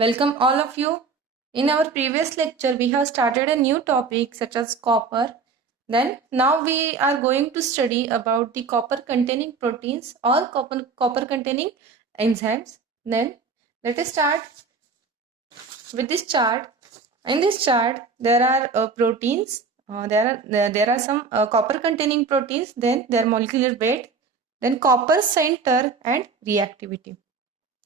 Welcome all of you. In our previous lecture, we have started a new topic such as copper. Then now we are going to study about the copper containing proteins or copper containing enzymes. Then let us start with this chart. In this chart, there are proteins. There are some copper containing proteins. Then their molecular weight. Then copper center and reactivity.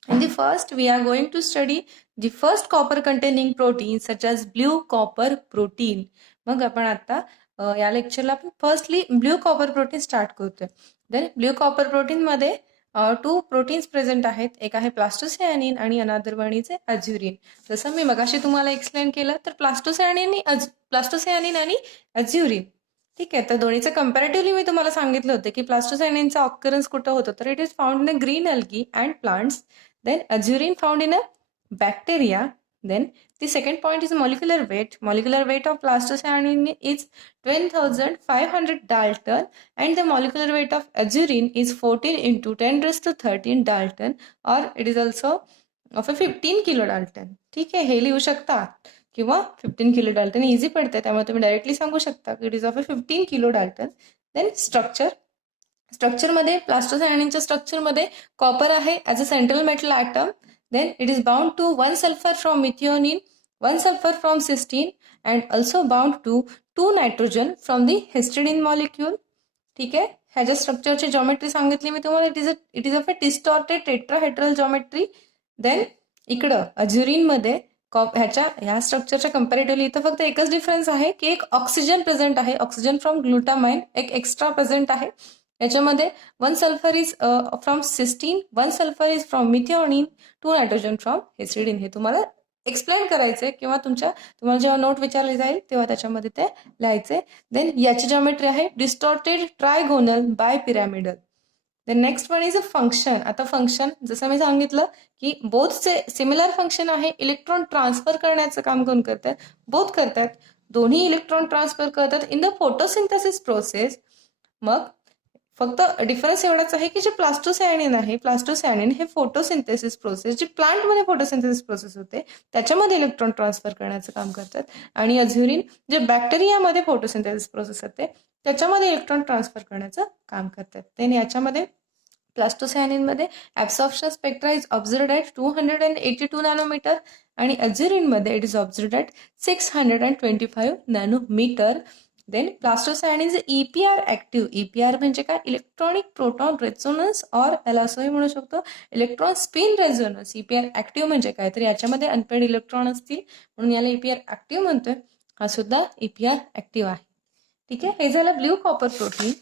In the first, we are going to study the first copper containing protein such as blue copper protein. मग आपण आता या लेक्चरला आपण firstly blue copper protein start करतोय. Then blue copper protein मध्ये to proteins present आहेत. एक आहे प्लास्टोसायनिन आणि अनादर वन इज अज्युरिन. जसं मी मगाशी तुम्हाला एक्सप्लेन केलं तर प्लास्टोसायनिन आणि अज्युरिन ठीक आहे. तर दोन्हीचं कम्पॅरेटिव्हली मी तुम्हाला सांगितलं होतं की प्लास्टोसायनिनचा ऑक्युरन्स कुठं होतं तर it is found in a green algae and plants. Then azurin found in a bacteria. Then the second point is molecular weight. Molecular weight of plastocyanin is 12,500 Dalton and the molecular weight of azurin is 14 into 10 raised to 13 Dalton or it is also of a 15 kilo Dalton. ठीक आहे, हे लिहू शकता किंवा 15 kilo Dalton easy पडते त्यामुळे तुम्ही directly सांगू शकता की it is of a 15 kilo dalton. Then स्ट्रक्चरमध्ये प्लास्टोसायनिनच्या स्ट्रक्चरमध्ये कॉपर आहे as a central metal atom. Then it is bound to 1 sulphur from methionine, 1 sulphur from cysteine and also bound to 2 nitrogen from the histidine molecule. ठीक आहे, ह्याच्या स्ट्रक्चरची geometry सांगितली मी तुम्हाला. It is of a distorted tetrahedral geometry. Then इकडं अज्युरिनमध्ये ह्या स्ट्रक्चरच्या कम्पॅरेटिव्हली इथं फक्त एकच डिफरन्स आहे की एक ऑक्सिजन प्रेझेंट आहे. ऑक्सिजन फ्रॉम ग्लुटामाइन एक एक्स्ट्रा प्रेझेंट आहे. याच्यामध्ये 1 sulphur is from cysteine, 1 sulphur is from methionine, 2 nitrogen from histidine. हे तुम्हाला एक्सप्लेन करायचे किंवा तुम्हाला जेव्हा नोट विचारले जाईल तेव्हा त्याच्यामध्ये ते लिहायचे. देन याची जॉमेट्री आहे distorted trigonal bipyramidal. Then next one is a function. आता फंक्शन जसं मी सांगितलं की बोथचे सिमिलर फंक्शन आहे. इलेक्ट्रॉन ट्रान्सफर करण्याचं काम कोण करतात? बोथ करतात. दोन्ही इलेक्ट्रॉन ट्रान्सफर करतात इन द फोटोसिंथेसिस प्रोसेस. मग फक्त डिफरन्स एवढाच आहे की जे प्लास्टोसायनिन आहे, प्लास्टोसायनिन हे फोटोसिंथेसिस प्रोसेस जी प्लांटमध्ये फोटोसिंथेसिस प्रोसेस होते त्याच्यामध्ये इलेक्ट्रॉन ट्रान्सफर करण्याचं काम करतात आणि अज्युरिन जे बॅक्टेरियामध्ये फोटोसिंथेसिस प्रोसेस होते त्याच्यामध्ये इलेक्ट्रॉन ट्रान्सफर करण्याचं काम करतात. देन याच्यामध्ये प्लास्टोसायनिनमध्ये absorption spectra is observed at 282 nanometre आणि अज्युरिनमध्ये it is observed at 625 nanometre. Then plastocyanin is EPR active. EPR म्हणजे काय? इलेक्ट्रॉनिक प्रोटॉन रेझोनन्स और याला असंही म्हणू शकतो electron spin resonance. EPR active म्हणजे काय तर याच्यामध्ये अनपेड इलेक्ट्रॉन असतील म्हणून याला EPR ऍक्टिव्ह म्हणतोय. हा सुद्धा EPR ऍक्टिव्ह आहे. ठीक आहे, हे झालं ब्ल्यू कॉपर प्रोटीन.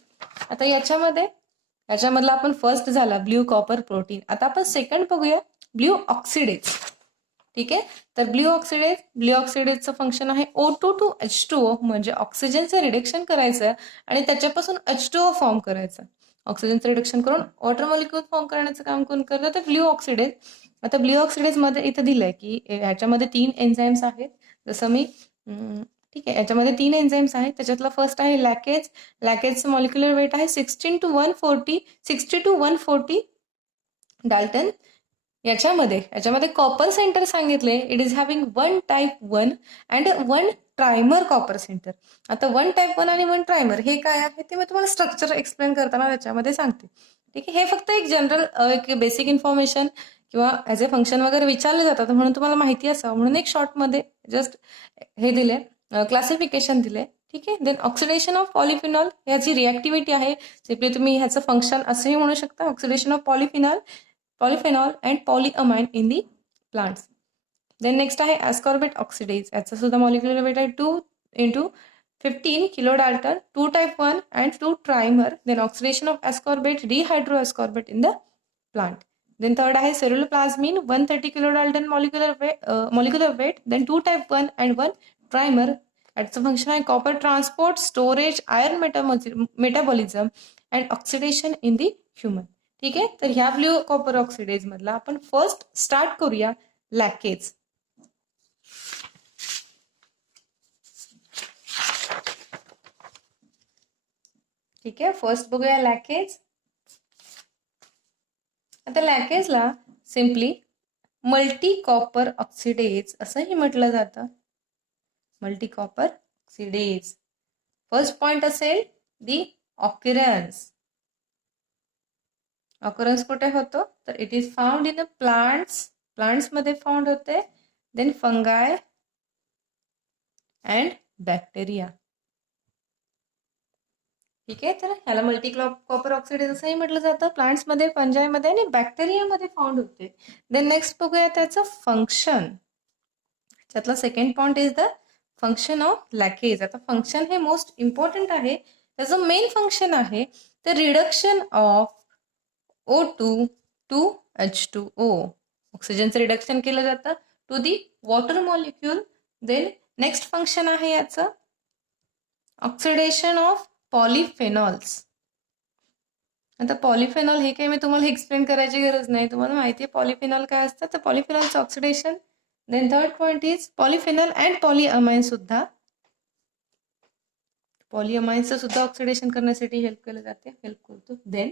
आता याच्यामधला आपण फर्स्ट झाला ब्ल्यू कॉपर प्रोटीन. आता आपण सेकंड बघूया ब्ल्यू ऑक्सिडेज. ठीक आहे, तर ब्ल्यू ऑक्सिडेजचं फंक्शन आहे O2 to H2O म्हणजे ऑक्सिजनचं रिडक्शन करायचं आणि त्याच्यापासून H2O फॉर्म करायचं. ऑक्सिजनचं रिडक्शन करून वॉटर मॉलिक्यूल फॉर्म करण्याचं काम कोण करतं तर ब्ल्यू ऑक्सिडेज. आता ब्ल्यू ऑक्सिडेज मध्ये इथं दिलंय की ह्याच्यामध्ये 3 एन्झाईम्स आहेत. जसं मी ठीक आहे, याच्यामध्ये 3 एन्झाईम्स आहेत. त्याच्यातला फर्स्ट आहे लॅकेज. लॅकेजचं मॉलिक्युलर वेट आहे 60 to 140 डाल्टन. याच्यामध्ये कॉपर सेंटर सांगितले it is having 1 type 1 and 1 trimer copper centre. आता 1 type 1 आणि 1 ट्रायमर हे काय आहे ते मी तुम्हाला स्ट्रक्चर एक्सप्लेन करताना त्याच्यामध्ये सांगते. ठीक आहे, हे फक्त एक जनरल एक बेसिक इन्फॉर्मेशन किंवा ॲज अ फंक्शन वगैरे विचारले जातात म्हणून तुम्हाला माहिती असावं म्हणून एक शॉर्टमध्ये जस्ट हे दिले क्लासिफिकेशन दिले. ठीक आहे, देन ऑक्सिडेशन ऑफ पॉलिफिनॉल ह्याची रिॲक्टिव्हिटी आहे. सिम्पली तुम्ही ह्याचं फंक्शन असंही म्हणू शकता oxidation of polyphenol and polyamine in the plants. Then next आहे ॲस्कॉर्बेट ऑक्सिडेज. याचा सुद्धा मॉलिक्युलर वेट आहे 2 into 15 kilo Dalton, 2 type 1 and 2 trimer. Then oxidation of ascorbate, dehydroascorbate in the plant. Then third आहे ceruloplasmin 130 kilodalton molecular weight. Then 2 type 1 and 1 trimer. याचं function आहे copper transport, storage, iron metabolism and oxidation in the human. ठीक आहे, तर ह्या blue copper oxidase मधला आपण first start करूया लॅकेज. ठीक आहे, फर्स्ट बघूया लॅकेज. आता लॅकेजला सिम्पली मल्टी कॉपर ऑक्सिडेज असंही म्हटलं जातं. Multi copper oxidase. First point असेल दी ऑक्युरन्स. ऑक्युरन्स कुठे होतो तर it is found in a plants मध्ये फाउंड होते. Then fungi and bacteria. ठीक आहे, तर ह्याला मल्टी कॉपर ऑक्सिडेज असंही म्हटलं जातं. प्लांट्समध्ये, फंजायमध्ये आणि बॅक्टेरियामध्ये फाउंड होते. देन नेक्स्ट बघूया त्याचं फंक्शन. त्यातला second point is the function of laccase. आता फंक्शन हे मोस्ट इम्पॉर्टंट आहे. त्याचं मेन फंक्शन आहे the reduction of O2 to H2O. ऑक्सिजनचं रिडक्शन केलं जातं to the water molecule. Then next function आहे याचं ऑक्सिडेशन ऑफ पॉलिफेनॉल्स. आता पॉलिफेनॉल हे काही मी तुम्हाला एक्सप्लेन करायची गरज नाही, तुम्हाला माहिती आहे पॉलिफेनॉल काय असतं. तर पॉलिफेनॉलचं oxidation. Then third point is polyphenol and polyamine सुद्धा. पॉलिअमाइन्सचं सुद्धा ऑक्सिडेशन करण्यासाठी हेल्प करतो. देन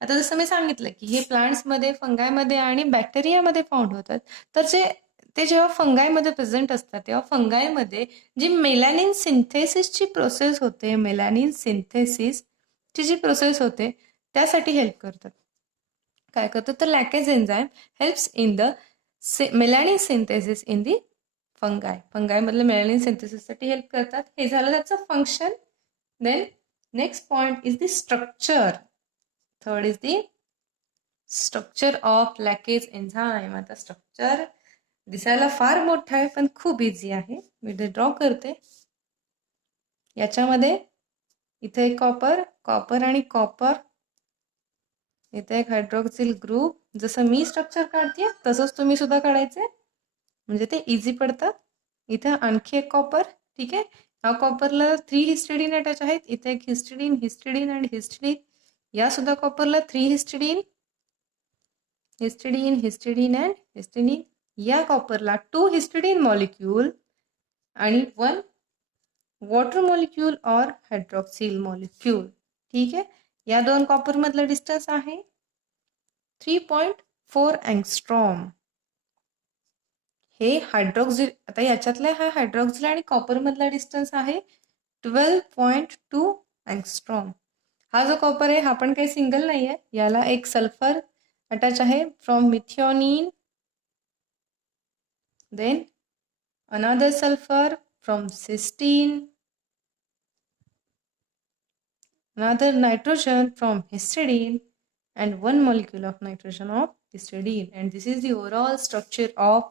आता जसं मी सांगितलं की हे प्लांट्समध्ये, फंगायमध्ये आणि बॅक्टेरियामध्ये फाउंड होतात. तर ते जेव्हा फंगायमध्ये प्रेझेंट असतात तेव्हा फंगायमध्ये जी मेलॅनिन सिंथेसिसची प्रोसेस होते, मेलॅनिन सिंथेसिसची जी प्रोसेस होते त्यासाठी हेल्प करतात. काय करतात तर laccase enzyme helps in the melanin synthesis in the फंगायमधलं मेलॅनिन सिंथेसिससाठी हेल्प करतात. हे झालं त्याचं function. Then next point is the structure. Third is the structure of laccase enzyme. आता स्ट्रक्चर दिसायला फार मोठं आहे पण खूप इझी आहे. मी ते ड्रॉ करते. याच्यामध्ये इथे एक कॉपर आणि कॉपर, इथे एक हायड्रॉक्सिल ग्रुप. जसं मी स्ट्रक्चर काढते तसंच तुम्ही सुद्धा काढायचे म्हणजे ते इझी पडतं. इथं आणखी एक कॉपर. ठीक आहे, ह्या कॉपरला 3 हिस्टिडीन अटॅच आहेत. इथे एक हिस्टिडीन आणि हिस्टिडीन. या सुद्धा कॉपरला 3 हिस्टिडीन अँड हिस्टिडीन. या कॉपरला 2 हिस्टिडीन मॉलिक्यूल आणि 1 वॉटर मॉलिक्यूल और हायड्रॉक्सिल मॉलिक्यूल. ठीक आहे, या दोन कॉपर मधलं डिस्टन्स आहे 3.4 अँगस्ट्रॉम. हे हायड्रॉक्सिल. आता याच्यातला हा हायड्रॉक्सिल आणि कॉपर मधला डिस्टन्स आहे 12.2 अँगस्ट्रॉम. हा जो कॉपर आहे हा पण काही सिंगल नाही आहे. याला एक सल्फर अटॅच आहे from methionine. Then another sulphur from cysteine. another nitrogen from histidine and 1 molecule of nitrogen of histidine. And this is the overall structure of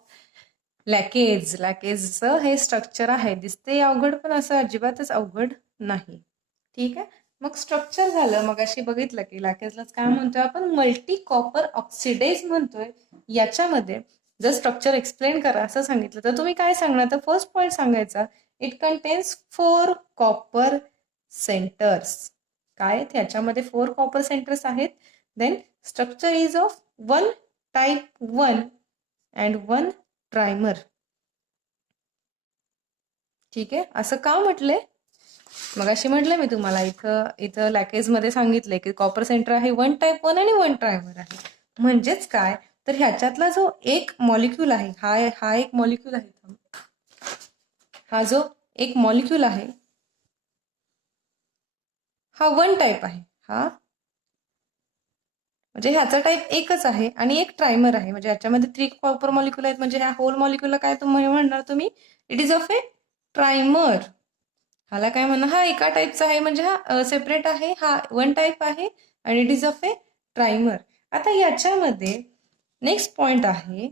लॅकेज. लॅकेजचं हे स्ट्रक्चर आहे. दिसते अवघड पण असं अजिबातच अवघड नाही. ठीक आहे, मग स्ट्रक्चर झालं. मग अशी बघितलं की लॅकेजलाच काय म्हणतोय आपण मल्टी कॉपर ऑक्सिडेज म्हणतोय. याच्यामध्ये जर स्ट्रक्चर एक्सप्लेन करा असं सांगितलं तर तुम्ही काय सांगणार तर फर्स्ट पॉइंट सांगायचा इट कंटेन्स 4 कॉपर सेंटर्स. काय त्याच्यामध्ये 4 कॉपर सेंटर्स आहेत. Then structure is of 1 type 1 and 1 trimer. ठीक आहे, असं का म्हटलंय मग अशी म्हटलं मी तुम्हाला इथं लॅकेज मध्ये सांगितलंय की कॉपर सेंटर आहे 1 टाईप 1 आणि 1 ट्रायमर आहे. म्हणजेच काय तर ह्याच्यातला जो एक मॉलिक्यूल आहे हा एक मॉलिक्यूल आहे. हा जो एक मॉलिक्यूल आहे हा 1 टाईप आहे. हा म्हणजे ह्याचा टाईप एकच आहे आणि एक ट्रायमर आहे. म्हणजे याच्यामध्ये 3 कॉपर मॉलिक्यूल आहेत. म्हणजे ह्या होल मॉलिक्यूलला काय तुम्ही म्हणणार तुम्ही इट इज ऑफ ए ट्रायमर. ह्याला काय म्हणणार हा एका टाईपचा आहे म्हणजे हा सेपरेट आहे. हा 1 टाईप आहे आणि इट इज ऑफ ए ट्रायमर. आता याच्यामध्ये नेक्स्ट पॉइंट आहे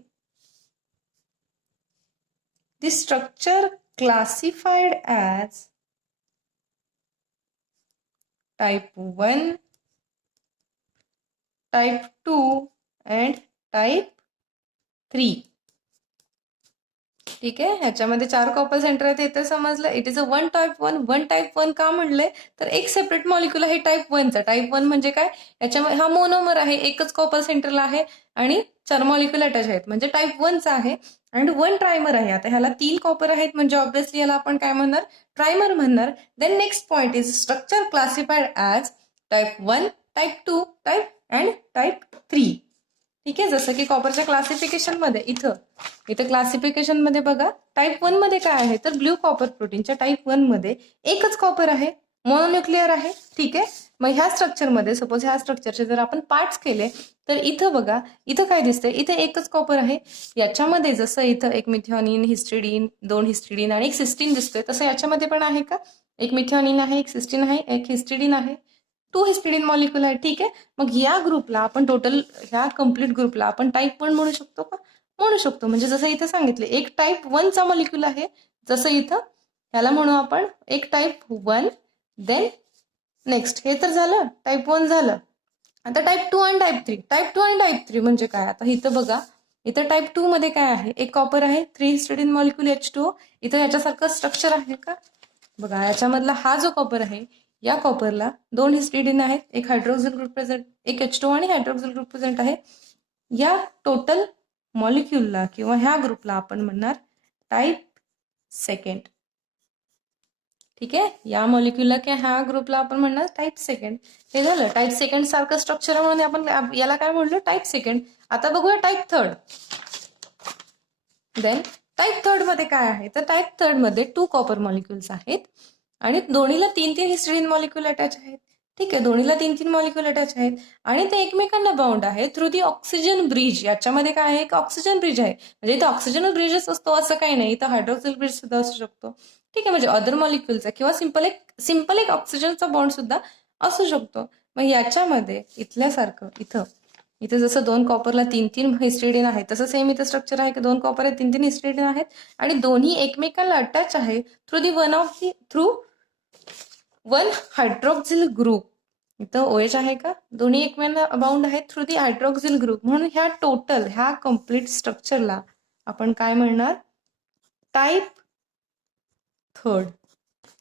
the structure classified as type 1, type 2 and type 3. ठीक आहे, ह्याच्यामध्ये 4 कॉपर सेंटर आहेत. इथे समजलं इट इज अ 1 टाईप 1 का म्हणलंय तर एक सेपरेट मॉलिक्यूल आहे टाईप 1चा. टाईप 1 म्हणजे काय याच्यामध्ये हा मोनोमर आहे, एकच कॉपर सेंटरला आहे आणि 4 मॉलिक्यूल अटॅच आहेत म्हणजे टाईप 1चा आहे. अँड 1 ट्रायमर आहे. आता ह्याला 3 कॉपर आहेत म्हणजे ऑब्व्हियसली याला आपण काय म्हणणार ट्रायमर म्हणणार. Then next point is structure classified as type 1, type 2, type and type 3. ठीक आहे. जसं की कॉपरच्या क्लासिफिकेशन मध्ये इथं क्लासिफिकेशन मध्ये बघा, टाईप 1 मध्ये काय आहे तर ब्ल्यू कॉपर प्रोटीनच्या टाईप 1 मध्ये एकच कॉपर आहे, मोनोन्यूक्लिअर आहे. ठीक आहे. मग ह्या स्ट्रक्चरमध्ये सपोज ह्या स्ट्रक्चरचे जर आपण पार्ट्स केले तर इथं बघा, इथं काय दिसतंय, इथं एकच कॉपर आहे. याच्यामध्ये जसं इथं एक मिथ्योनिन, हिस्टिडीन, 2 हिस्टिडीन आणि एक सिस्टीन दिसतोय, तसं याच्यामध्ये पण आहे का? एक मिथ्योनिन आहे, एक सिस्टीन आहे, एक हिस्टिडीन आहे, 2 हिस्टिडीन मॉलिक्यूल आहे. ठीक आहे. मग या ग्रुपला आपण टोटल, ह्या कम्प्लीट ग्रुपला आपण टाईप 1 म्हणू शकतो का? म्हणू शकतो. म्हणजे जसं इथं सांगितले एक टाईप 1 चा मॉलिक्यूल आहे, जसं इथं ह्याला म्हणू आपण एक टाईप 1. देन नेक्स्ट हे तर झालं, टाईप 1 झालं. आता टाईप 2 आणि टाईप 3. टाईप 2 आणि टाईप 3 म्हणजे काय? आता इथं बघा, इथं टाईप 2 मध्ये काय आहे, एक कॉपर आहे, 3 हिस्टिडीन मॉलिक्यूल H2O. इथं याच्यासारखं स्ट्रक्चर आहे का? बघा, याच्यामधला हा जो कॉपर आहे, या कॉपरला 2 हिस्टिडीन आहेत, एक हायड्रोक्सिल ग्रुप प्रेझेंट, एक H2O आणि हायड्रोक्सिल ग्रुप प्रेझेंट आहे. या टोटल मॉलिक्यूलला किंवा ह्या ग्रुपला आपण म्हणणार टाईप सेकंड. ठीक आहे. या मॉलिक्यूलला किंवा ह्या ग्रुपला आपण म्हणणार टाईप सेकंड. हे झालं टाईप सेकंड सारखं स्ट्रक्चर म्हणून आपण याला काय म्हणलो, टाईप सेकंड. आता बघूया type third. Then type third मध्ये काय आहे तर टाईप थर्ड मध्ये 2 कॉपर मॉलिक्युल्स आहेत आणि दोन्हीला 3-3 हिस्टिडीन मॉलिक्यूल अटॅच आहेत. ठीक आहे. दोन्हीला 3-3 मॉलिक्यूल अटॅच आहेत आणि ते एकमेकांना बाउंड आहे थ्रू दी ऑक्सिजन ब्रिज. याच्यामध्ये काय आहे, एक ऑक्सिजन ब्रिज आहे. म्हणजे इथं ऑक्सिजन ब्रिजच असतो असं काही नाही, इथं हायड्रोक्सिल ब्रिज सुद्धा असू शकतो. ठीक आहे. म्हणजे अदर मॉलिक्युलचा किंवा सिंपल एक ऑक्सिजनचा बॉन्ड सुद्धा असू शकतो. मग याच्यामध्ये इथल्यासारखं इथं जसं 2 कॉपरला 3-3 हिस्टिडीन आहे, तसं सेम इथं स्ट्रक्चर आहे की 2 कॉपर आहेत, 3-3 हिस्टिडीन आहेत आणि दोन्ही एकमेकांना अटॅच आहे थ्रू वन हायड्रोक्सिल ग्रुप. इथं OH आहे का? दोन्ही एकमेकांना बाउंड आहेत थ्रू दी हायड्रोक्सिल ग्रुप. म्हणून ह्या कम्प्लीट स्ट्रक्चरला आपण काय म्हणणार, टाईप थर्ड.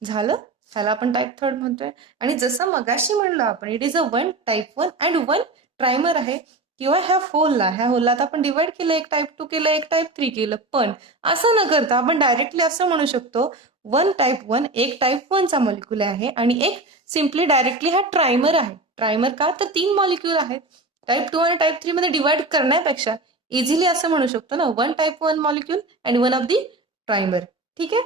झालं, ह्याला आपण टाईप थर्ड म्हणतोय. आणि जसं मगाशी म्हणलं आपण, it is a 1 type 1 and 1 ट्रायमर आहे. किंवा ह्या होलला आता आपण डिवाइड केलं, एक टाईप 2 केलं, एक टाईप 3 केलं. पण असं न करता आपण डायरेक्टली असं म्हणू शकतो, 1 टाईप 1 एक टाईप 1 चा मॉलिक्यूल आहे आणि एक सिम्पली डायरेक्टली हा ट्रायमर आहे. ट्रायमर का तर 3 मॉलिक्यूल आहेत. टाईप 2 आणि टाईप 3 मध्ये डिवाइड करण्यापेक्षा इझिली असं म्हणू शकतो ना, 1 type 1 molecule and 1 of the trimer. ठीक आहे.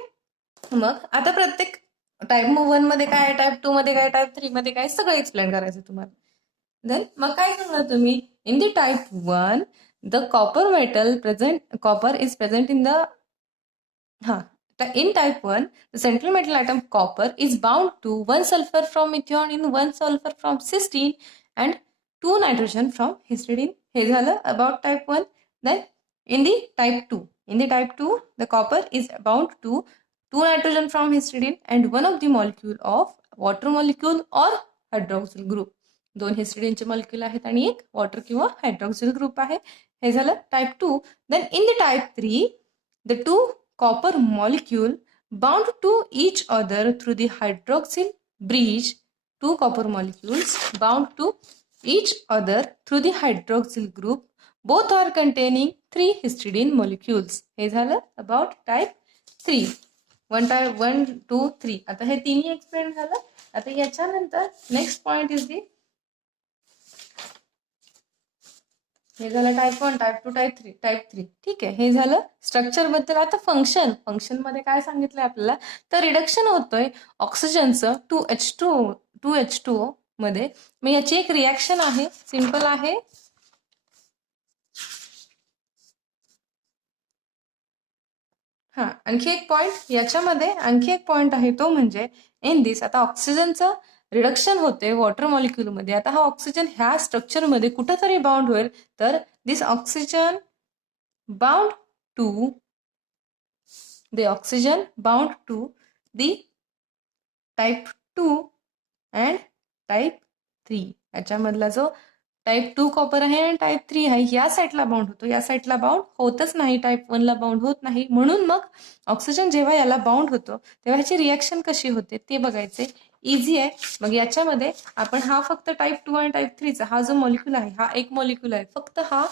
मग आता प्रत्येक टाईप 1 मध्ये काय, टाईप 2 मध्ये काय, टाईप 3 मध्ये काय, सगळं एक्सप्लेन करायचं तुम्हाला. देन मग काय करणार तुम्ही, in the type 1 the copper is present in the in type 1 the central metal atom copper is bound to 1 sulfur from methionine, 1 sulfur from cysteine and 2 nitrogen from histidine. हे झालं about type 1. Then in the type 2 the copper is bound to 2 nitrogen from histidine and one of the molecule of water molecule or hydroxyl group. 2 हिस्टिडीनचे molecule आहेत आणि एक water किंवा hydroxyl group आहे. हे झालं type 2. Then in the type 3 the 2 copper molecule bound to each other through the hydroxyl bridge. 2 copper molecules bound to each other through the hydroxyl group. Both are containing 3 histidine molecules. हे झालं about type 3. 1, 2, 3. आता हे तिन्ही explain झालं. आता याच्यानंतर next point is दी, हे झालं टाईप 1, टाईप 2, टाईप 3. ठीक आहे. हे झालं स्ट्रक्चर बद्दल. आता फंक्शन मध्ये काय सांगितलंय आपल्याला तर रिडक्शन होतोय ऑक्सिजनचं 2H2O मध्ये. मग याची एक रिॲक्शन आहे, सिंपल आहे. आणखी एक पॉइंट याच्यामध्ये, आणखी एक पॉइंट आहे तो म्हणजे इन दिस, आता ऑक्सिजनचं रिडक्शन होते वॉटर मॉलिक्यूल मध्ये. आता हा ऑक्सिजन ह्या स्ट्रक्चर मध्ये कुठेतरी बाउंड होईल, तर this oxygen bound to the type 2 and type 3. याच्यामधला जो टाईप 2 कॉपर आहे आणि टाईप 3 आहे, या साईडला बाउंड होतो, या साईडला बाउंड होतच नाही, टाईप 1 ला बाउंड होत नाही. म्हणून मग ऑक्सिजन जेव्हा याला बाउंड होतो तेव्हा ह्याची रिॲक्शन कशी होते ते बघायचे. इझी आहे. मग याच्यामध्ये आपण हा फक्त टाईप 2 आणि टाईप 3 चा हा जो मॉलिक्यूल आहे, हा एक मॉलिक्यूल आहे, फक्त हा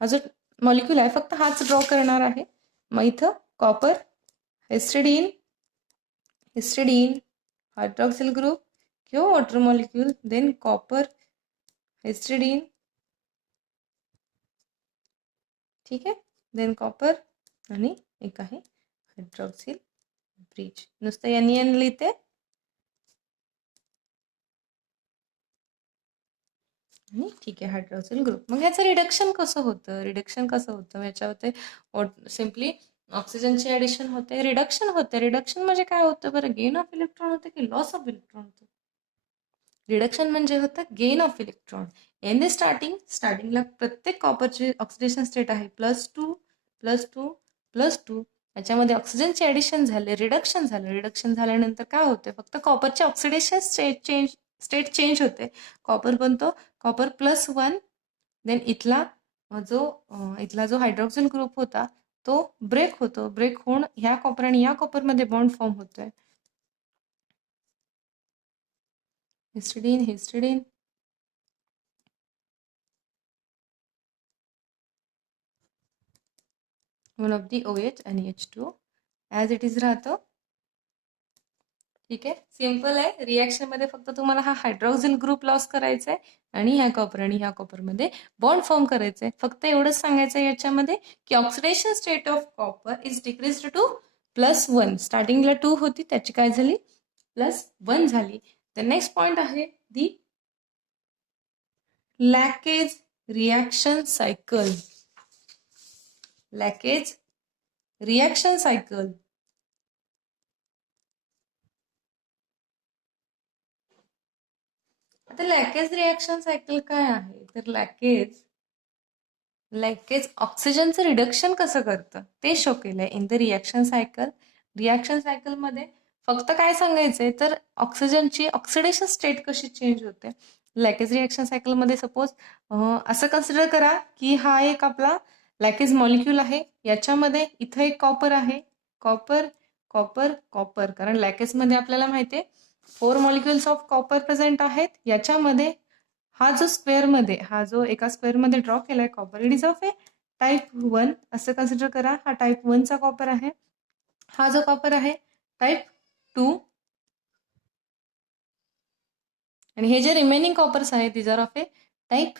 जो मॉलिक्यूल आहे फक्त हाच ड्रॉ करणार आहे. मग इथं कॉपर, हिस्टिडीन, हायड्रोक्सिल ग्रुप किंवा water molecule, than copper, histidine, ठीक आहे. देन कॉपर आणि एक आहे हायड्रॉक्सिल ब्रिज. नुसतं एन लिहिते आणि ठीक आहे हायड्रॉक्सिल ग्रुप. मग ह्याचं रिडक्शन कसं होतं? ह्याच्यामध्ये सिम्पली ऑक्सिजनचे ऍडिशन होते, रिडक्शन होते. रिडक्शन म्हणजे काय होतं बरं? गेन ऑफ इलेक्ट्रॉन होते की लॉस ऑफ इलेक्ट्रॉन होतं? रिडक्शन म्हणजे होतं gain of electron. In the स्टार्टिंगला प्रत्येक कॉपरची ऑक्सिडेशन स्टेट आहे +2 +2 +2. याच्यामध्ये ऑक्सिजनचे ऍडिशन झाले, रिडक्शन झालं. रिडक्शन झाल्यानंतर काय होते? फक्त कॉपरचे ऑक्सिडेशन स्टेट चेंज होते. कॉपर बनतो कॉपर +1. देन इथला जो हायड्रॉक्सिल ग्रुप होता तो ब्रेक होतो. ब्रेक होऊन ह्या कॉपर आणि या कॉपरमध्ये बॉन्ड फॉर्म होतोय. Histidine one of the OH आणि H2 ॲज इट इज राहतो. ठीक आहे, सिम्पल आहे. रिॲक्शन मध्ये फक्त तुम्हाला हा हायड्रॉक्सिल ग्रुप लॉस करायचा आहे आणि ह्या कॉपरमध्ये बॉन्ड फॉर्म करायचं आहे. फक्त एवढंच सांगायचं आहे याच्यामध्ये की oxidation state of copper is decrease to +1. स्टार्टिंगला 2 होती, त्याची काय झाली? +1 झाली. द नेक्स्ट पॉइंट आहे the laccase reaction cycle. Laccase reaction cycle. आता लॅकेज रिॲक्शन सायकल काय आहे? तर लॅकेज ऑक्सिजनचं रिडक्शन कसं करतं ते शो केलंय in the reaction cycle. Reaction सायकलमध्ये फक्त काय सांगायचंय तर ऑक्सिजनची ऑक्सिडेशन स्टेट कशी चेंज होते. लॅकेज रिॲक्शन सायकलमध्ये सपोज असं कन्सिडर करा की हा एक आपला लॅकेज मॉलिक्यूल आहे. याच्यामध्ये इथं एक कॉपर आहे. कॉपर कॉपर कॉपर, कारण लॅकेजमध्ये आपल्याला माहितीये 4 मॉलिक्युल्स ऑफ कॉपर प्रेझेंट आहेत. याच्यामध्ये हा जो एका स्क्वेअरमध्ये ड्रॉ केलाय copper, it is of a type 1 असं कन्सिडर करा. हा टाईप 1 चा कॉपर आहे. हा जो कॉपर आहे टाईप 2 आणि हे जे रिमेनिंग कॉपर्स आहेत these are of a type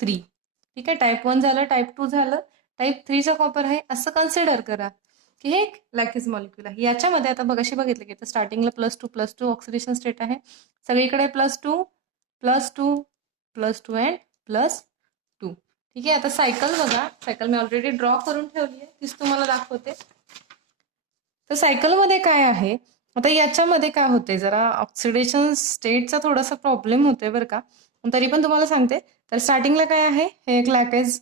3. ठीक आहे, टाईप 1 झालं, टाईप 2 झालं, टाईप 3 चा कॉपर आहे असं कन्सिडर करा की हे एक लॅकेज मॉलिक्यूल आहे. याच्यामध्ये आता बघाशी बघितलं की स्टार्टिंगला +2 ऑक्सिडेशन स्टेट आहे. सगळीकडे +2 +2 +2 अँड +2. ठीक आहे, आता सायकल बघा. सायकल मी ऑलरेडी ड्रॉ करून ठेवली आहे, तीच तुम्हाला दाखवते. तर सायकलमध्ये काय आहे? आता याच्यामध्ये काय होते, जरा ऑक्सिडेशन स्टेटचा थोडासा प्रॉब्लेम होतोय बरं का. तरी पण तुम्हाला सांगते. तर स्टार्टिंगला काय आहे? हे एक लॅकेज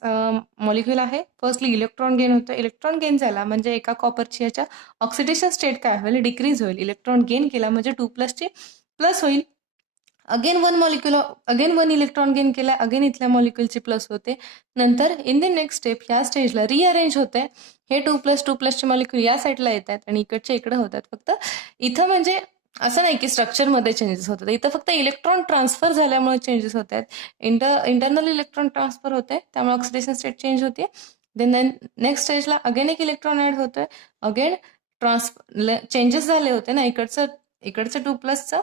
मॉलिक्यूल आहे. फर्स्टली इलेक्ट्रॉन गेन होतं. इलेक्ट्रॉन गेन झाला म्हणजे एका कॉपरची याच्या ऑक्सिडेशन स्टेट काय होईल? डिक्रीज होईल. इलेक्ट्रॉन गेन केला म्हणजे 2 ची प्लस होईल. अगेन वन इलेक्ट्रॉन गेन केला, अगेन इथल्या मॉलिक्युलची प्लस होते. नंतर इन द नेक्स्ट स्टेप ह्या स्टेजला रिअरेंज होते. हे 2+2+चे मॉलिक्युल या साईडला येतात आणि इकडचे इकडे होतात. फक्त इथं म्हणजे असं नाही की स्ट्रक्चरमध्ये चेंजेस होतात. इथं फक्त इलेक्ट्रॉन ट्रान्सफर झाल्यामुळे चेंजेस होत आहेत. इंटरनल इलेक्ट्रॉन ट्रान्सफर होते, त्यामुळे ऑक्सिडेशन स्टेट चेंज होते. देन नेक्स्ट स्टेजला अगेन एक इलेक्ट्रॉन ऍड होतोय. अगेन चेंजेस झाले होते ना, इकडचं 2+चं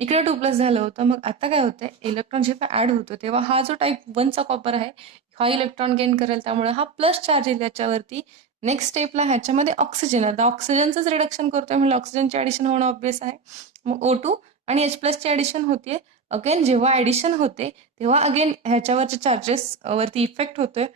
इकडे 2+ झालं होतं. मग आता काय होतंय, इलेक्ट्रॉन जेव्हा ऍड होतो तेव्हा हा जो टाईप 1 चा कॉपर आहे हा इलेक्ट्रॉन गेन करेल, त्यामुळे हा प्लस चार्ज येईल याच्यावरती. नेक्स्ट स्टेपला ह्याच्यामध्ये ऑक्सिजन, आता ऑक्सिजनचंच रिडक्शन करतोय म्हणजे ऑक्सिजनचे ऍडिशन होणं ऑब्विस आहे. मग O2 आणि H+ ची ऍडिशन होतीये. अगेन जेव्हा ऍडिशन होते तेव्हा अगेन ह्याच्यावरच्या चार्जेस वरती इफेक्ट होतोय.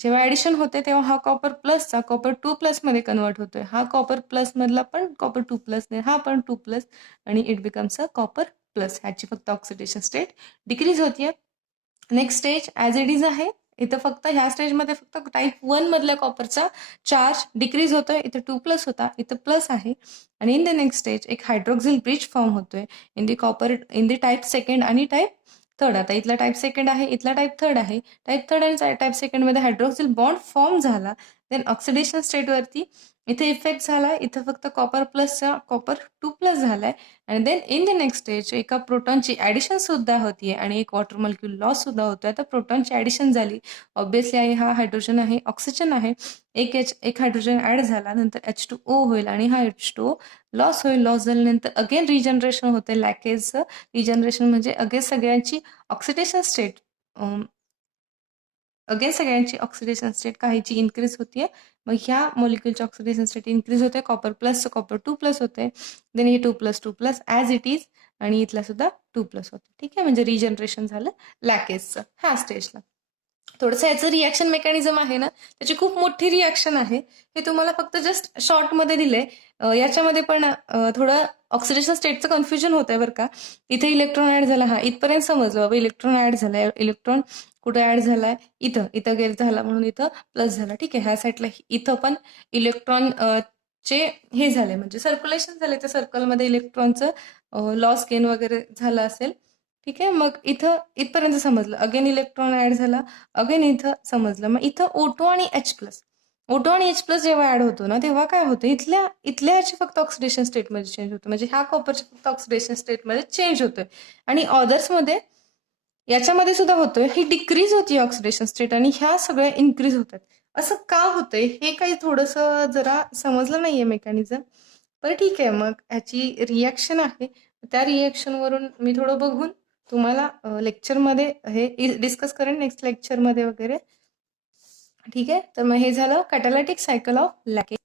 जेव्हा ऍडिशन होते तेव्हा हा कॉपर प्लसचा कॉपर 2+ मध्ये कन्वर्ट होतोय. हा कॉपर प्लस मधला पण कॉपर 2+, हा पण 2+ आणि it becomes a copper plus. ह्याची फक्त ऑक्सिडेशन स्टेट डिक्रीज होतीये. Next stage as it is आहे. इथं फक्त ह्या स्टेजमध्ये फक्त टाईप 1 मधल्या कॉपरचा चार्ज डिक्रीज होतोय. इथं 2+ होता, इथं प्लस आहे. आणि इन द नेक्स्ट स्टेज एक हायड्रॉक्सिल ब्रिज फॉर्म होतोय इन द टाईप सेकंड आणि टाईप थर्ड. आता इथला टाईप सेकंड आहे, इथला टाईप थर्ड आहे. टाईप थर्ड आणि टाईप सेकंड मध्ये हायड्रॉक्सिल बॉन्ड फॉर्म झाला. देन ऑक्सिडेशन स्टेटवरती इथे इफेक्ट झाला. इथं फक्त कॉपर प्लसचा कॉपर 2+ झालाय. आणि then in the next stage एका प्रोटॉनची ऍडिशन सुद्धा होतीये आणि एक वॉटर मॉलिक्यूल लॉस सुद्धा होतोय. आता प्रोटॉनची ऍडिशन झाली, ऑब्व्हियसली आहे, हा हायड्रोजन आहे, ऑक्सिजन आहे. एक हायड्रोजन ऍड झाला, नंतर H2O होईल आणि हा H2O लॉस होईल. लॉस झाल्यानंतर अगेन रिजनरेशन होते लॅकेजचं. रिजनरेशन म्हणजे अगेन सगळ्यांची ऑक्सिडेशन स्टेट अगेन सगळ्यांची ऑक्सिडेशन स्टेट काहीची इन्क्रीज होते. मग ह्या मॉलिक्युलची ऑक्सिडेशन स्टेट इन्क्रीज होते. कॉपर प्लस कॉपर 2+ होते. देन हे 2+2+ ॲज इट इज आणि इथला सुद्धा 2+ होते. ठीक आहे, म्हणजे रिजनरेशन झालं लॅकेजचं ह्या स्टेजला. थोडंसं याचं रिॲक्शन मेकॅनिझम आहे ना, त्याची खूप मोठी रिॲक्शन आहे. हे तुम्हाला फक्त जस्ट शॉर्टमध्ये दिले. याच्यामध्ये पण थोडं ऑक्सिडेशन स्टेटचं कन्फ्युजन होतंय बरं का. इथे इलेक्ट्रॉन ऍड झाला, हा इथपर्यंत समजलं बाबा इलेक्ट्रॉन ऍड झालाय. इलेक्ट्रॉन कुठे ऍड झालाय? इथं गेट झाला म्हणून इथं प्लस झाला. ठीक आहे, ह्या साईडला इथं पण इलेक्ट्रॉन चे हे झाले म्हणजे सर्क्युलेशन झाले. त्या सर्कलमध्ये इलेक्ट्रॉनचं लॉस गेन वगैरे झालं असेल. ठीक आहे, मग इथं इथपर्यंत समजलं. अगेन इलेक्ट्रॉन ऍड झाला, अगेन इथं समजलं. मग इथं O2 आणि H+. O2 आणि H+ जेव्हा ऍड होतो ना, तेव्हा काय होतं, इथल्या ह्याची फक्त ऑक्सिडेशन स्टेटमध्ये चेंज होतं. म्हणजे ह्या कॉपरच्या फक्त ऑक्सिडेशन स्टेटमध्ये चेंज होतोय. आणि ऑदर्समध्ये याच्यामध्ये सुद्धा होतोय, ही डिक्रीज होती ऑक्सिडेशन स्टेट आणि ह्या सगळ्या इन्क्रीज होतात. असं का होतंय हे काही थोडंसं जरा समजलं नाहीये मेकॅनिझम. बरं ठीक आहे, मग ह्याची रिॲक्शन आहे. त्या रिॲक्शनवरून मी थोडं बघून तुम्हाला लेक्चरमध्ये हे डिस्कस करेन नेक्स्ट लेक्चरमध्ये वगैरे. ठीक आहे, तर मग हे झालं catalytic cycle of laccase.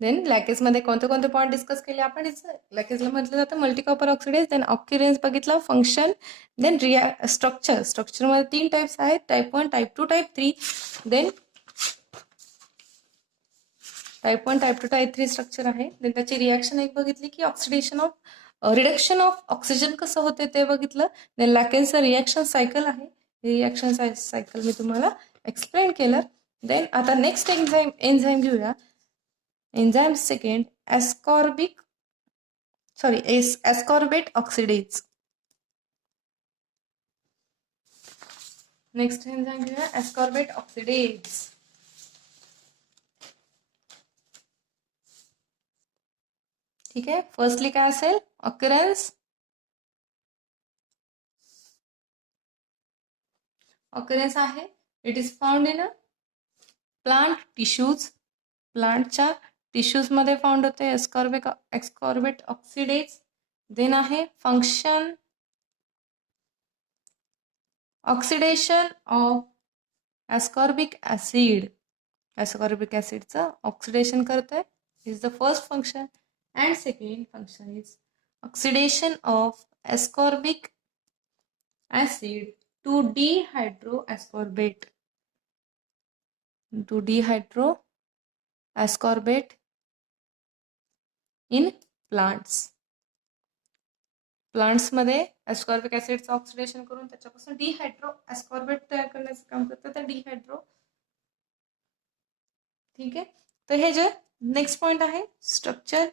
Then लॅकेजमध्ये कोणते कोणते पॉईंट डिस्कस केले आपण. लॅकेजला म्हटलं जातं multi copper oxidase. Then occurrence बघितला, फंक्शन, देन स्ट्रक्चर. स्ट्रक्चरमध्ये 3 टाइप्स आहेत, type 1, type 2, type 3. Then type 1, type 2, type 3 structure आहे. देन त्याची रिॲक्शन एक बघितली की oxidation of reduction of oxygen कसं होते ते बघितलं. देन लॅकेजचं रिॲक्शन सायकल आहे. रिॲक्शन सायकल मी तुम्हाला एक्सप्लेन केलं. देन आता नेक्स्ट एन्झाईम घेऊया. Enzyme second ascorbate oxidase. Next enzyme घेऊया एस्कॉर्बेट ऑक्सिडेज. ठीक आहे, फर्स्टली काय असेल, ऑक्युरन्स आहे. It is found in plant tissues. प्लांटच्या टिश्यूजमध्ये फाउंड होते एस्कॉर्बेट ऑक्सिडेज. देन आहे function oxidation of ascorbic acid. Ascorbic ऍसिडचं ऑक्सिडेशन करतोय, is the first function. And second function is oxidation of ascorbic acid to ascorbate in plants. प्लांट्समध्ये एस्कॉर्बिक ऍसिडचं ऑक्सिडेशन करून त्याच्यापासून ascorbate तयार करण्याचं काम करतं, तर डिहायड्रो. ठीक आहे, तर हे जे नेक्स्ट पॉइंट आहे स्ट्रक्चर,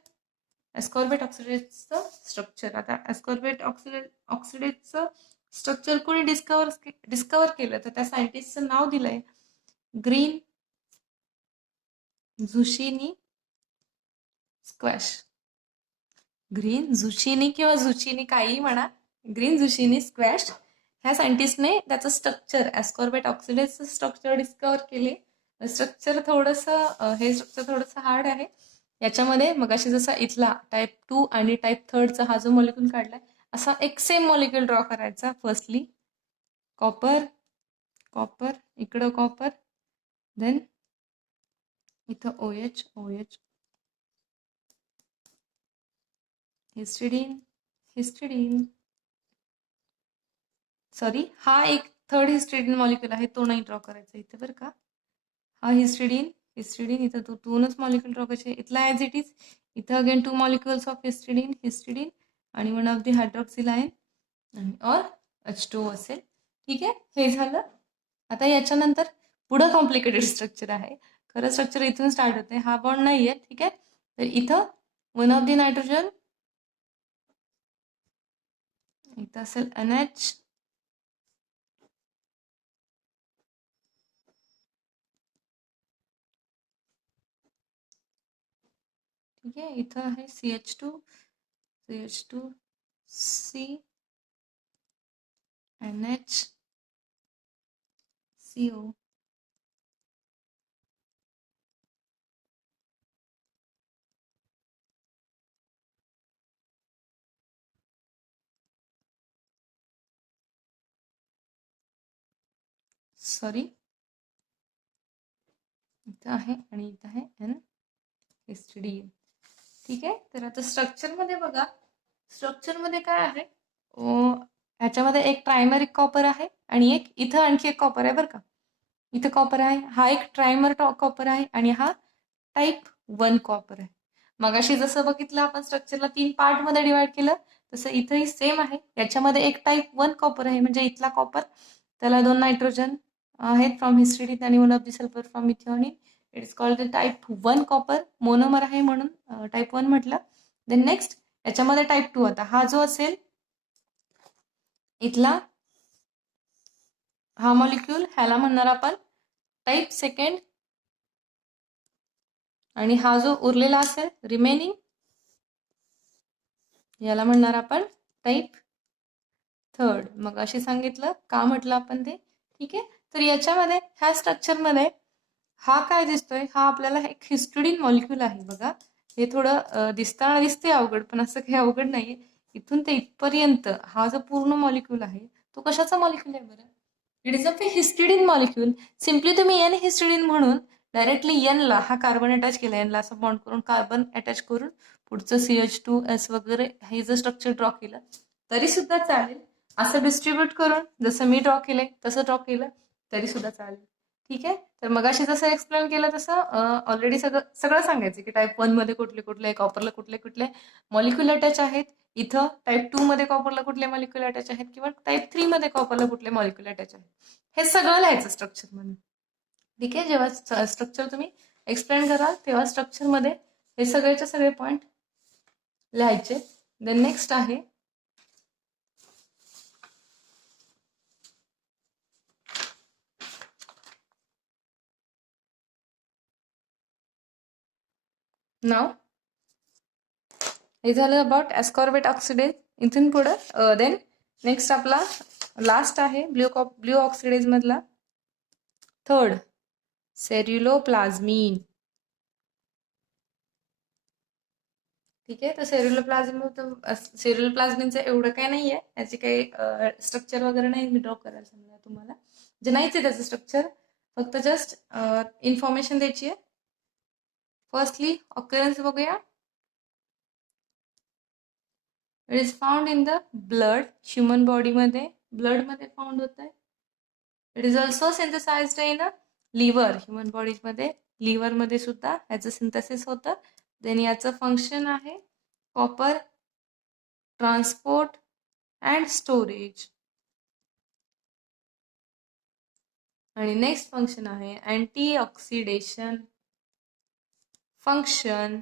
एस्कॉर्बेट ऑक्सिडेजचं स्ट्रक्चर. आता एस्कॉर्बेट ऑक्सिडेजचं स्ट्रक्चर कोणी डिस्कवर केलं, तर त्या सायंटिस्टचं नाव दिलंय ग्रीन झुशिनी स्क्वॅश. ग्रीन झुशिनी किंवा झुचिनी काही म्हणा, ग्रीन झुशिनी स्क्वॅश ह्या सायंटिस्टने त्याचं स्ट्रक्चर एस्कॉर्बेट ऑक्सिडेजचं स्ट्रक्चर डिस्कवर केले. स्ट्रक्चर हे स्ट्रक्चर थोडंसं हार्ड आहे. याच्यामध्ये मग अशी जसा इथला टाईप 2 आणि टाईप 3चा हा जो मॉलिक्यूल काढलाय, असा एक सेम मॉलिक्यूल ड्रॉ करायचा. फर्स्टली कॉपर, इकडं कॉपर, देन इथं OH, हिस्टिडीन. सॉरी, हा एक थर्ड हिस्टिडीन मॉलिक्यूल आहे, तो नाही ड्रॉ करायचा इथे बरं का. हा हिस्टिडीन इथं 2च मॉलिक्यूल ड्रॉ करायचे. इथला ॲज इट इज, इथं अगेन 2 मॉलिक्युल्स ऑफ हिस्टिडीन आणि one of the hydroxyl ion और H2O असेल. ठीक आहे, हे झालं. आता याच्यानंतर पुढं कॉम्प्लिकेटेड स्ट्रक्चर आहे. खरं स्ट्रक्चर इथून स्टार्ट होते, हा बॉन्ड नाहीये. ठीक आहे, तर इथं वन ऑफ दी नायट्रोजन, इथं असेल NH, ठीक आहे, इथं आहे CH2, C, NH, CO. Sorry, इथं आहे आणि इथं आहे एन हिस्टिडीन. ठीक आहे. तर आता स्ट्रक्चरमध्ये बघा, स्ट्रक्चरमध्ये काय आहे, ह्याच्यामध्ये एक प्रायमरी कॉपर आहे आणि एक इथं आणखी एक कॉपर आहे बरं का. इथं कॉपर आहे, हा एक ट्रायमर कॉपर आहे आणि हा टाईप 1 कॉपर आहे. मगाशी जसं बघितलं आपण स्ट्रक्चरला 3 पार्टमध्ये डिवाइड केलं, तसं इथंही सेम आहे. याच्यामध्ये एक टाईप 1 कॉपर आहे, म्हणजे इथला कॉपर, त्याला 2 नायट्रोजन आहेत फ्रॉम हिस्टिडीन आणि 1 of the sulphur from methionine. It is called the type 1 copper, monomer आहे म्हणून टाईप 1 म्हटलं. देन नेक्स्ट याच्यामध्ये टाईप 2. आता हा जो असेल इथला हा मॉलिक्यूल, ह्याला म्हणणार आपण टाईप 2. आणि हा जो उरलेला असेल रिमेनिंग, याला म्हणणार आपण टाईप 3. मग अशी सांगितलं का म्हटलं आपण ते. ठीक आहे. तर याच्यामध्ये ह्या स्ट्रक्चरमध्ये हा काय दिसतोय, हा आपल्याला एक हिस्टिडीन मॉलिक्यूल आहे. बघा, हे थोडं दिसते अवघड, पण असं काही अवघड नाहीये. इथून ते इथपर्यंत हा जो पूर्ण मॉलिक्यूल आहे तो कशाचा मॉलिक्यूल आहे बरं? It is a histidine molecule. Simply तुम्ही एन हिस्टिडीन म्हणून डायरेक्टली एनला हा कार्बन अटॅच केला, एनला असं बॉन्ड करून कार्बन अटॅच करून पुढचं CH2S वगैरे हे जर स्ट्रक्चर ड्रॉ केलं तरी सुद्धा चालेल. असं डिस्ट्रीब्यूट करून जसं मी ड्रॉ केलंय तसं ड्रॉ केलं तरी सुद्धा चालेल. ठीक आहे. तर मगाशी जसं एक्सप्लेन केलं तसं ऑलरेडी सगळं सांगायचं की टाईप 1 मध्ये कुठले कुठले, कॉपरला कुठले कुठले मॉलिक्यूल अटॅच आहेत, इथं टाईप 2 मध्ये कॉपरला कुठले मॉलिक्यूल अटॅच आहेत, किंवा टाईप 3 मध्ये कॉपरला कुठले मॉलिक्यूल अटॅच आहेत, हे सगळं लिहायचं स्ट्रक्चरमध्ये. ठीक आहे. जेव्हा स्ट्रक्चर तुम्ही एक्सप्लेन कराल तेव्हा स्ट्रक्चरमध्ये हे सगळेचे सगळे पॉइंट लिहायचे. देन नेक्स्ट आहे नाव, हे झालं अबाउट एस्कॉर्बेट ऑक्सिडेज. इथून पुढं देन नेक्स्ट आपला लास्ट आहे ब्ल्यू ऑक्सिडेज मधला 3rd सेल्युलोप्लाझ्मिन. ठीक आहे. तर सेल्युलोप्लाझ्मिनचं एवढं काय नाहीये, याचे काही स्ट्रक्चर वगैरे नाही मी ड्रॉ करायला सांगणार तुम्हाला, जे नाहीच आहे त्याचं स्ट्रक्चर, फक्त जस्ट इन्फॉर्मेशन द्यायची आहे. फर्स्टली ऑक्युरन्स बघूया. It is found in the blood, human बॉडीमध्ये ब्लडमध्ये फाउंड होत आहे. It is also synthesised in liver, human बॉडीमध्ये लिव्हरमध्ये सुद्धा याचं सिंथेसिस होतं. देन याचं फंक्शन आहे कॉपर ट्रान्सपोर्ट अँड स्टोरेज. आणि नेक्स्ट फंक्शन आहे antioxidation function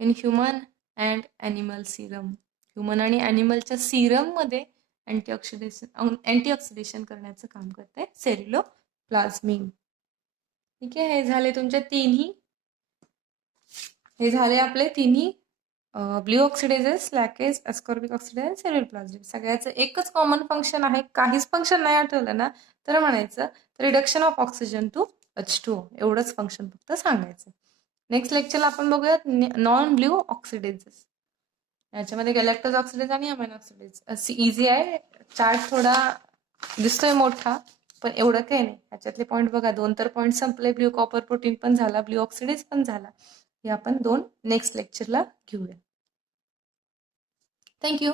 in human and animal serum. Human आणि ॲनिमलच्या सिरममध्ये अँटीऑक्सिडेशन करण्याचं काम करते सेल्युलोप्लाझ्मिन. ठीक आहे. हे झाले तुमचे तिन्ही, हे झाले आपले तिन्ही ब्ल्यू ऑक्सिडेजेस, लॅकेज, एस्कॉर्बिक ऑक्सिडेज, सेल्युलोप्लाझ्मिन. सगळ्याचं एकच कॉमन फंक्शन आहे. काहीच फंक्शन नाही आठवलं ना तर म्हणायचं reduction of oxygen two H2O, एवढंच फंक्शन फक्त सांगायचं. नेक्स्ट लेक्चरला आपण बघूयात नॉन ब्ल्यू ऑक्सिडेजेस. याच्यामध्ये गॅलॅक्टोज ऑक्सिडेज आणि अमायनो ऑक्सिडेज. इझी आहे, चार्ट थोडा दिसतोय मोठा, पण एवढं काही नाही. याच्यातले पॉईंट बघा, 2 तर पॉईंट संपले. ब्ल्यू कॉपर प्रोटीन पण झाला, ब्ल्यू ऑक्सिडेज पण झाला. हे आपण 2 नेक्स्ट लेक्चरला घेऊया. थँक्यू.